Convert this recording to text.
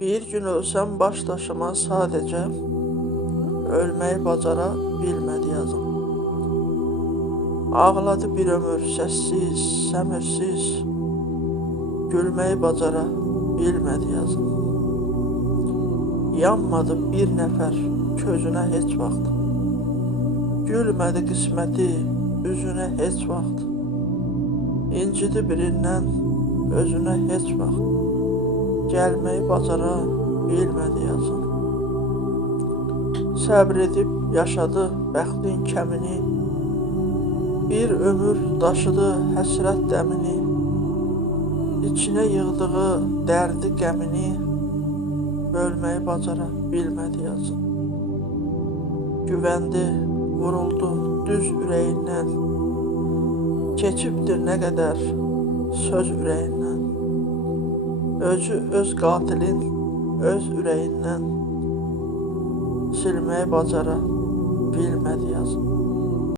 Bir gün ölsəm baş daşıma sadəcə, ölməyi bacara bilmədi yazım. Ağladı bir ömür səssiz, səmirsiz, gülməyi bacara bilmədi yazım. Yanmadı bir nəfər közünə heç vaxt, gülmədi qisməti üzünə heç vaxt, incidi birindən özünə heç vaxt, gəlməyi bacara bilmədi yazım. Səbr edib yaşadı bəxtin kəmini, bir ömür daşıdı həsrət dəmini, içinə yığdığı dərdi qəmini, bölməyi bacara bilmədi yazım. Güvəndi, vuruldu düz ürəyindən, keçibdir nə qədər söz ürəyindən, özü öz qatilin öz ürəyindən, silməyi bacara bilmədi yazım.